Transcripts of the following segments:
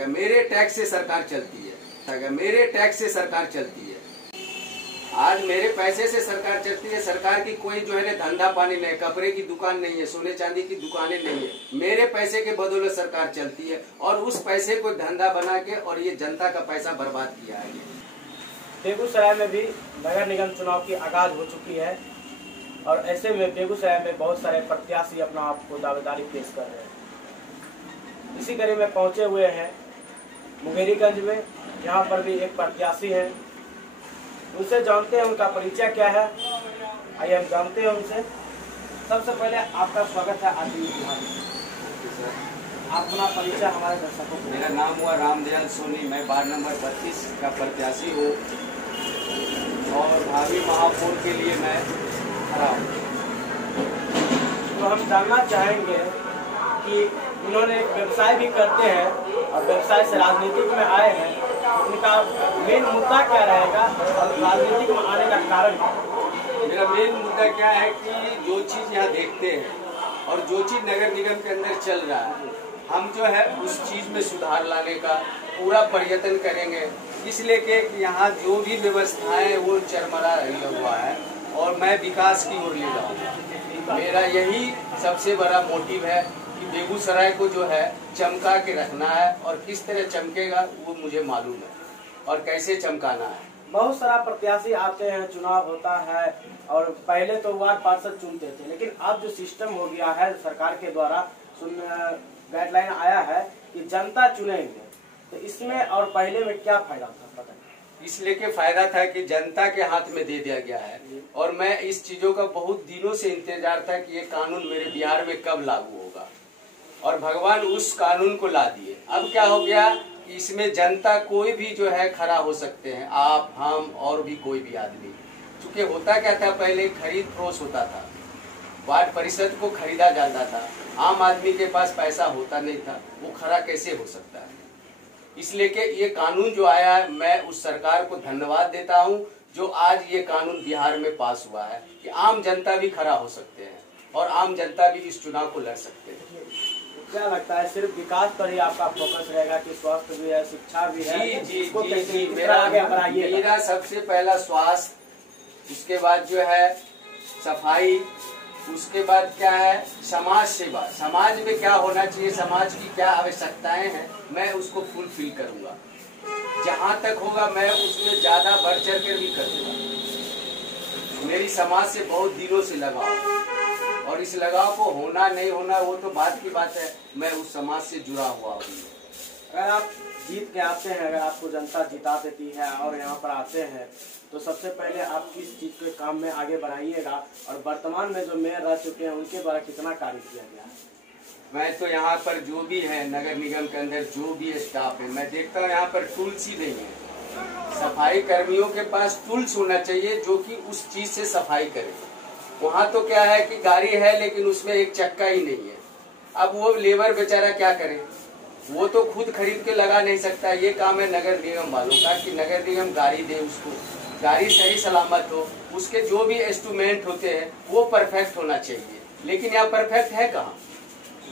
है, मेरे टैक्स से सरकार चलती है, मेरे टैक्स से सरकार चलती है। आज मेरे पैसे से सरकार चलती है। सरकार की कोई जो है ना धंधा पानी नहीं, कपड़े की दुकान नहीं है, सोने चांदी की दुकानें नहीं है। मेरे पैसे के बदौलत सरकार चलती है और उस पैसे को धंधा बना के और ये जनता का पैसा बर्बाद किया है। बेगूसराय में भी नगर निगम चुनाव की आगाज हो चुकी है और ऐसे में बेगूसराय में बहुत सारे प्रत्याशी अपना आपको दावेदारी पेश कर रहे हैं। इसी कड़ी में पहुंचे हुए हैं मुंगेरीगंज में, यहाँ पर भी एक प्रत्याशी है। उनसे जानते हैं उनका परिचय क्या है, आइए हम जानते हैं उनसे। सबसे पहले आपका स्वागत है आरटीवी बिहार में। आप अपना परिचय हमारे दर्शकों को। मेरा नाम हुआ रामदयाल सोनी, मैं वार्ड नंबर 32 का प्रत्याशी हूँ और भावी महापौर के लिए मैं खड़ा हूँ। तो हम जानना चाहेंगे कि इन्होंने व्यवसाय भी करते हैं और व्यवसाय से राजनीतिक में आए हैं, इनका मेन मुद्दा क्या रहेगा और राजनीतिक में आने का कारण? मेरा मेन मुद्दा क्या है कि जो चीज़ यहाँ देखते हैं और जो चीज़ नगर निगम के अंदर चल रहा है, हम जो है उस चीज़ में सुधार लाने का पूरा प्रयत्न करेंगे। इसलिए कि यहाँ जो भी व्यवस्थाएं वो चरमरा हुआ है और मैं विकास की ओर ले जाऊँगा। मेरा यही सबसे बड़ा मोटिव है कि बेगूसराय को जो है चमका के रखना है और किस तरह चमकेगा वो मुझे मालूम है और कैसे चमकाना है। बहुत सारा प्रत्याशी आते हैं, चुनाव होता है और पहले तो वार्ड पार्षद चुनते थे, लेकिन अब जो सिस्टम हो गया है सरकार के द्वारा गाइडलाइन आया है कि जनता चुनेंगे, तो इसमें और पहले में क्या फायदा था पता नहीं? इसलिए के फायदा था कि जनता के हाथ में दे दिया गया है और मैं इस चीजों का बहुत दिनों से इंतजार था कि ये कानून मेरे बिहार में कब लागू होगा और भगवान उस कानून को ला दिए। अब क्या हो गया, इसमें जनता कोई भी जो है खड़ा हो सकते हैं, आप हम और भी कोई भी आदमी। क्योंकि होता क्या था, पहले खरीद फरोश होता था, वार्ड परिषद को खरीदा जाता था, आम आदमी के पास पैसा होता नहीं था, वो खड़ा कैसे हो सकता है। इसलिए कि ये कानून जो आया है, मैं उस सरकार को धन्यवाद देता हूँ जो आज ये कानून बिहार में पास हुआ है कि आम जनता भी खड़ा हो सकते हैं और आम जनता भी इस चुनाव को लड़ सकते हैं। क्या लगता है सिर्फ विकास पर ही आपका फोकस रहेगा कि स्वास्थ्य भी है, शिक्षा भी है? जी, मेरा सबसे पहला स्वास्थ्य, उसके बाद जो है सफाई, उसके बाद क्या है समाज सेवा। समाज में क्या होना चाहिए, समाज की क्या आवश्यकताएं हैं, मैं उसको फुलफिल करूंगा। जहां तक होगा मैं उसमें ज्यादा बढ़ चढ़ कर भी करूंगा। मेरी समाज से बहुत दिनों से लगाव और इस लगाव को होना नहीं होना वो तो बात की बात है, मैं उस समाज से जुड़ा हुआ हूँ। अगर आप जीत के आते हैं, अगर आपको जनता जिता देती है और यहाँ पर आते हैं, तो सबसे पहले आप किस चीज़ के काम में आगे बढ़ाइएगा और वर्तमान में जो मेयर रह चुके हैं उनके द्वारा कितना कार्य किया गया है? मैं तो यहाँ पर जो भी है नगर निगम के अंदर जो भी स्टाफ है, मैं देखता हूँ यहाँ पर टूल्स ही नहीं है। सफाई कर्मियों के पास टूल्स होना चाहिए जो कि उस चीज से सफाई करे। वहाँ तो क्या है कि गाड़ी है लेकिन उसमें एक चक्का ही नहीं है। अब वो लेबर बेचारा क्या करे, वो तो खुद खरीद के लगा नहीं सकता। ये काम है नगर निगम वालों का कि नगर निगम गाड़ी दे उसको, गाड़ी सही सलामत हो, उसके जो भी इंस्ट्रूमेंट होते हैं वो परफेक्ट होना चाहिए। लेकिन यहाँ परफेक्ट है कहाँ,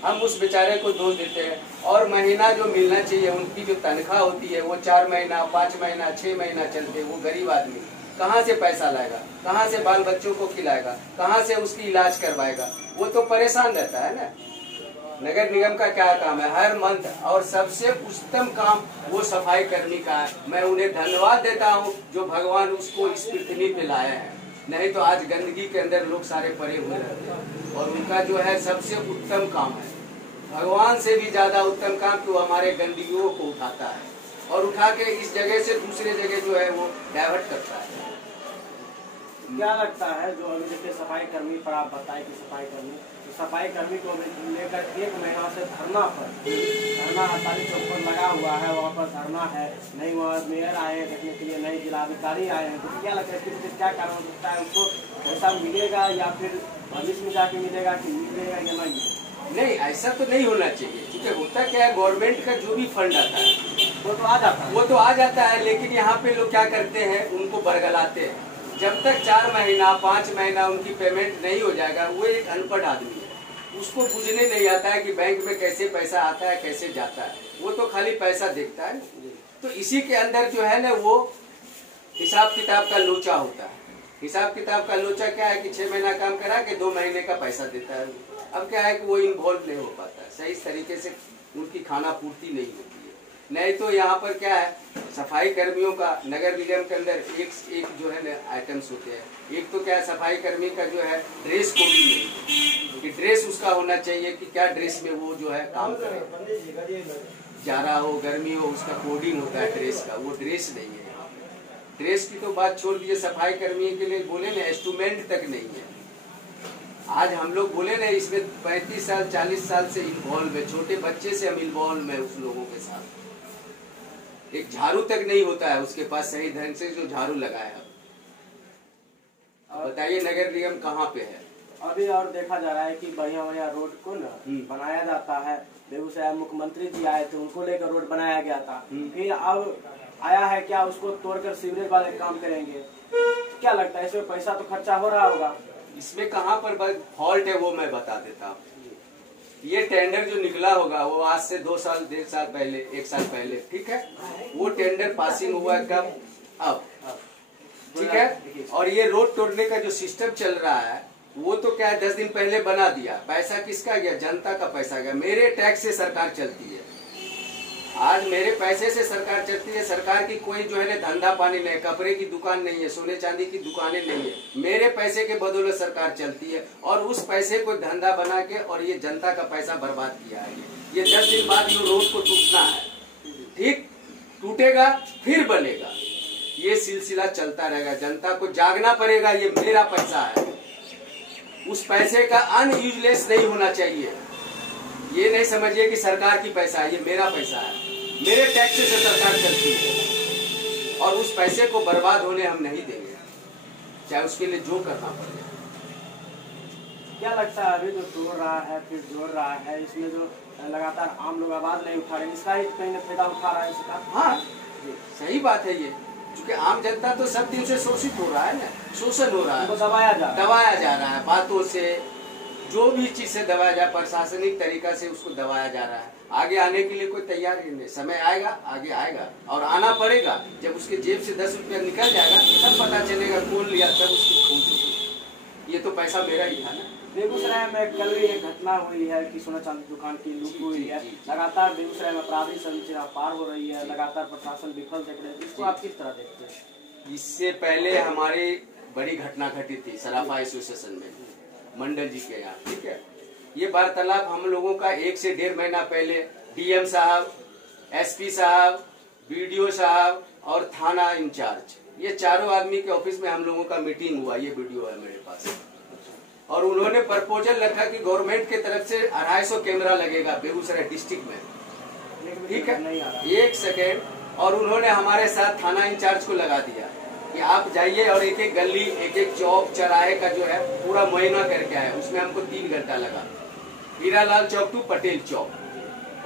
हम उस बेचारे को दोष देते हैं। और महीना जो मिलना चाहिए, उनकी जो तनख्वाह होती है वो 4 महीना 5 महीना 6 महीना चलते, वो गरीब आदमी कहाँ से पैसा लाएगा, कहाँ से बाल बच्चों को खिलाएगा, कहाँ से उसकी इलाज करवाएगा, वो तो परेशान रहता है ना। नगर निगम का क्या काम है, हर मंथ, और सबसे उत्तम काम वो सफाई कर्मी का है। मैं उन्हें धन्यवाद देता हूँ जो भगवान उसको इस पृथ्वी पे लाया है, नहीं तो आज गंदगी के अंदर लोग सारे पड़े हुए रहते हैं। और उनका जो है सबसे उत्तम काम है, भगवान से भी ज्यादा उत्तम काम कि वो हमारे गंदगियों को उठाता है और उठा के इस जगह से दूसरे जगह जो है वो डाइवर्ट करता है। क्या लगता है जो अभी देखिए सफाई कर्मी पर आप बताए कि सफाई कर्मी, तो सफाई कर्मी को लेकर 1 महीना से धरना 48 चौक पर लगा हुआ है, वहाँ पर धरना है, नहीं वहाँ मेयर आए हैं देखने के लिए, नहीं जिलाधिकारी आए हैं, तो क्या लगता है कि क्या कारण हो सकता है, उसको पैसा मिलेगा या फिर भविष्य में जाके मिलेगा कि मिलेगा या नहीं? नहीं, ऐसा तो नहीं होना चाहिए, क्योंकि होता क्या है गवर्नमेंट का जो भी फंड आता है वो तो आ जाता है, लेकिन यहाँ पे लोग क्या करते हैं, उनको बरगलाते हैं। जब तक 4 महीना 5 महीना उनकी पेमेंट नहीं हो जाएगा, वो एक अनपढ़ आदमी है, उसको बुझने नहीं आता है कि बैंक में कैसे पैसा आता है कैसे जाता है। वो तो खाली पैसा देखता है। तो इसी के अंदर जो है ना वो हिसाब किताब का लोचा होता है। हिसाब किताब का लोचा क्या है कि 6 महीना काम करा के 2 महीने का पैसा देता है। अब क्या है कि वो इन्वॉल्व नहीं हो पाता है, सही तरीके से उनकी खाना पूर्ति नहीं होती है। नहीं तो यहाँ पर क्या है, सफाई कर्मियों का नगर निगम के अंदर एक जो है ना आइटम्स होते हैं। एक तो क्या है, सफाई कर्मी का जो है ड्रेस कोड भी नहीं, कि ड्रेस उसका होना चाहिए कि क्या ड्रेस में वो जो है काम करे, जाड़ा हो गर्मी हो उसका कोडिंग होता है ड्रेस का, वो ड्रेस नहीं है। यहाँ पे ड्रेस की तो बात छोड़ दीजिए, सफाई कर्मी के लिए बोले ना इंस्ट्रूमेंट तक नहीं है। आज हम लोग बोले ना इसमें 35 साल 40 साल से इन्वॉल्व है, छोटे बच्चे से हम इन्वॉल्व है उस लोगों के साथ। एक झाड़ू तक नहीं होता है उसके पास सही ढंग से जो झाड़ू लगाया। अब बताइए नगर निगम कहाँ पे है अभी? और देखा जा रहा है कि बढ़िया बढ़िया रोड को ना बनाया जाता है। बेगूसराय मुख्यमंत्री जी आए थे, उनको लेकर रोड बनाया गया था। फिर अब आया है क्या उसको तोड़कर सीवरेज वाले काम करेंगे? क्या लगता है इसमें पैसा तो खर्चा हो रहा होगा? इसमें कहाँ पर फॉल्ट है वो मैं बता देता हूँ। ये टेंडर जो निकला होगा वो आज से 2 साल 1.5 साल पहले 1 साल पहले, ठीक है। वो टेंडर पासिंग हुआ है कब? अब, ठीक है। और ये रोड तोड़ने का जो सिस्टम चल रहा है वो तो क्या है 10 दिन पहले बना दिया। पैसा किसका गया? जनता का पैसा गया। मेरे टैक्स से सरकार चलती है। आज मेरे पैसे से सरकार चलती है। सरकार की कोई जो है ना धंधा पानी नहीं, कपड़े की दुकान नहीं है, सोने चांदी की दुकानें नहीं है। मेरे पैसे के बदौलत सरकार चलती है और उस पैसे को धंधा बना के और ये जनता का पैसा बर्बाद किया है। ये 10 दिन बाद ये रोड को टूटना है, ठीक, टूटेगा फिर बनेगा। ये सिलसिला चलता रहेगा। जनता को जागना पड़ेगा, ये मेरा पैसा है। उस पैसे का अनयूजलेस नहीं होना चाहिए। ये नहीं समझिए कि सरकार की पैसा है, ये मेरा पैसा है। मेरे टैक्स से सरकार चलती है और उस पैसे को बर्बाद होने हम नहीं देंगे, चाहे उसके लिए जो करना पड़े। क्या लगता है अभी जो तोड़ रहा है फिर जोड़ रहा है, इसमें जो लगातार आम लोग आवाज नहीं उठा रहे, इसका ही कहीं ना फायदा उठा रहा है इसका? हाँ सही बात है ये, क्योंकि आम जनता तो सब दिन से शोषित हो रहा है ना, शोषण हो रहा है, दबाया जा रहा है बातों से, जो भी चीज से दबाया जाए, प्रशासनिक तरीका से उसको दबाया जा रहा है। आगे आने के लिए कोई तैयार ही नहीं। समय आएगा, आगे आएगा और आना पड़ेगा। जब उसके जेब से 10 रुपया निकल जाएगा तब पता चलेगा कौन लिया, तब उसकी खोज होगी। ये तो पैसा मेरा ही था ना। बेगूसराय में कल भी एक घटना हुई है कि सोना चांदी दुकान की लूट हुई है। लगातार बेगूसराय में अपराधी संरचना पार हो रही है, लगातार प्रशासन विफल देख रहे हैं। इसको आप किस तरह देखते हैं? इससे पहले हमारी बड़ी घटना घटी थी सराफा एसोसिएशन में, मंडल जी के यहाँ, ठीक है। ये वार्तालाप हम लोगों का 1 से 1.5 महीना पहले डीएम साहब, एसपी साहब, बीडीओ साहब और थाना इंचार्ज, ये चारों आदमी के ऑफिस में हम लोगों का मीटिंग हुआ। ये वीडियो है मेरे पास। और उन्होंने प्रपोजल रखा कि गवर्नमेंट के तरफ से 250 कैमरा लगेगा बेगूसराय डिस्ट्रिक्ट में, ठीक है। 1 सेकेंड। और उन्होंने हमारे साथ थाना इंचार्ज को लगा दिया कि आप जाइए और एक एक गली, एक एक चौक चौराहे का जो है पूरा मुआयना करके आए। उसमें हमको 3 घंटा लगा। हीरालाल चौक टू पटेल चौक,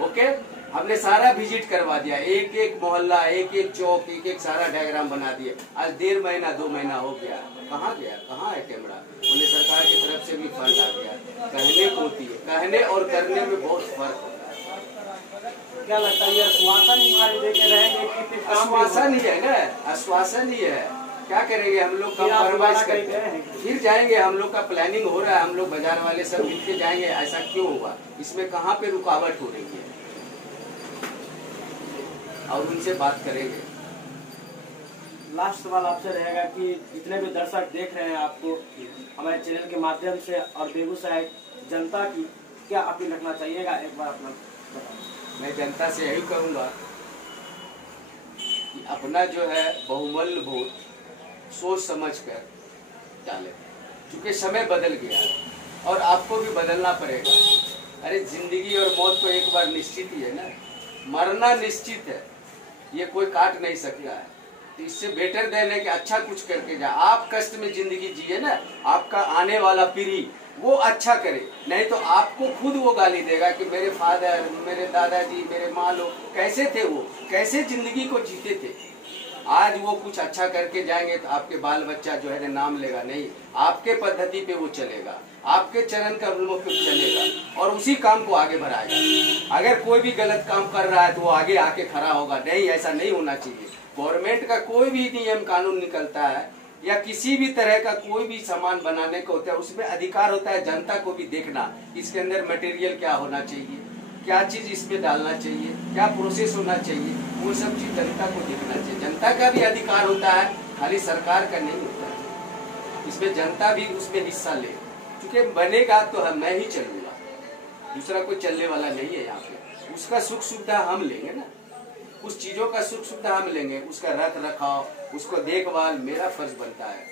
ओके। हमने सारा विजिट करवा दिया, एक एक मोहल्ला, एक एक चौक, एक एक सारा डायग्राम बना दिया। आज 1.5 महीना 2 महीना हो गया, कहाँ गया, कहाँ है कैमरा? बोले सरकार की तरफ से भी फंड आ गया। कहने को होती है, कहने और करने में बहुत फर्क होता है। क्या लगता है ये आश्वासन ही देके रहेंगे कि आश्वासन ही है ना, आश्वासन ही है। क्या करेंगे हम लोग? कॉम्प्रोमाइज करते हैं, फिर जाएंगे। हम लोग का प्लानिंग हो रहा है, हम लोग बाजार वाले सब मिलके जाएंगे। ऐसा क्यों हुआ, इसमें कहाँ पे रुकावट हो रही है, और उनसे बात करेंगे। लास्ट सवाल आपसे रहेगा कि जितने भी दर्शक देख रहे हैं आपको हमारे चैनल के माध्यम से, और बेगूसराय जनता की क्या अपील रखना चाहिएगा, एक बार अपना बताओ। मैं जनता से यही कहूँगा कि अपना जो है बहुमूल्य वोट सोच समझ कर डालें, क्योंकि समय बदल गया है और आपको भी बदलना पड़ेगा। अरे जिंदगी और मौत तो एक बार निश्चित ही है ना, मरना निश्चित है, ये कोई काट नहीं सकता है। तो इससे बेटर देन है कि अच्छा कुछ करके जाए। आप कष्ट में जिंदगी जिए ना, आपका आने वाला पीढ़ी वो अच्छा करे, नहीं तो आपको खुद वो गाली देगा कि मेरे फादर, मेरे दादाजी, मेरे माँ लोग कैसे थे, वो कैसे जिंदगी को जीते थे। आज वो कुछ अच्छा करके जाएंगे तो आपके बाल बच्चा जो है नाम लेगा नहीं, आपके पद्धति पे वो चलेगा, आपके चरण का पे चलेगा और उसी काम को आगे बढ़ाएगा। अगर कोई भी गलत काम कर रहा है तो वो आगे आके खड़ा होगा, नहीं ऐसा नहीं होना चाहिए। गवर्नमेंट का कोई भी नियम कानून निकलता है या किसी भी तरह का कोई भी सामान बनाने का होता है, उसमें अधिकार होता है जनता को भी देखना इसके अंदर मटेरियल क्या होना चाहिए, क्या चीज इसमें डालना चाहिए, क्या प्रोसेस होना चाहिए, वो सब चीज जनता को देखना चाहिए। जनता का भी अधिकार होता है, खाली सरकार का नहीं होता है। इसमें जनता भी उसमें हिस्सा ले, क्योंकि बनेगा तो मैं ही चलूंगा, दूसरा कोई चलने वाला नहीं है यहाँ पे। उसका सुख सुविधा हम लेंगे ना, उस चीजों का सुख सुविधा हम लेंगे, उसका रख रखाव, उसको देखभाल मेरा फर्ज बनता है।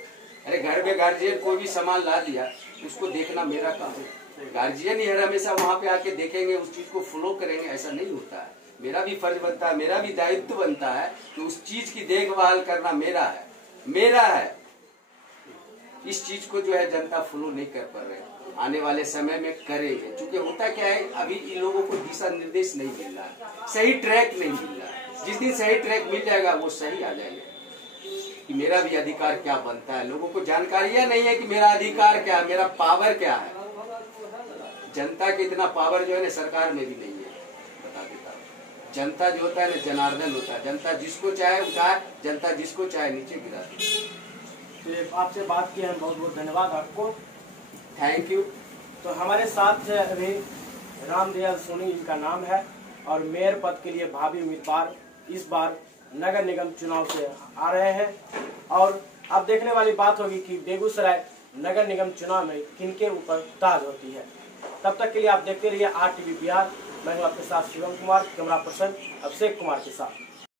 अरे घर में गार्जियन कोई भी सामान ला दिया, उसको देखना मेरा काम है। गार्जियन ही हर हमेशा वहाँ पे आके देखेंगे, उस चीज को फॉलो करेंगे, ऐसा नहीं होता है। मेरा भी फर्ज बनता है, मेरा भी दायित्व बनता है कि उस चीज की देखभाल करना मेरा है। इस चीज को जो है जनता फॉलो नहीं कर पा रहे, आने वाले समय में करेंगे। क्योंकि होता क्या है, अभी इन लोगों को दिशा निर्देश नहीं मिल रहा है, सही ट्रैक नहीं मिल रहा है। जिस दिन सही ट्रैक मिल जाएगा वो सही आ जाएगा कि मेरा भी अधिकार क्या बनता है। लोगों को जानकारियां नहीं है कि मेरा अधिकार क्या है, मेरा पावर क्या है। जनता के इतना पावर जो है ना सरकार में भी नहीं है, बता देता हूँ। जनता जो होता है ना जनार्दन होता है, जनता जिसको चाहे उठाए, जनता जिसको चाहे नीचे गिरा दे। तो आपसे बात की है, बहुत बहुत धन्यवाद आपको, थैंक यू। तो हमारे साथ अभी रामदयाल सोनी इनका नाम है और मेयर पद के लिए भावी उम्मीदवार इस बार नगर निगम चुनाव से आ रहे हैं। और अब देखने वाली बात होगी कि बेगूसराय नगर निगम चुनाव में किनके ऊपर ताज होती है। तब तक के लिए आप देखते रहिए RTV बिहार। मैं हूं आपके साथ शिवम कुमार, कैमरा पर्सन अभिषेक कुमार के साथ।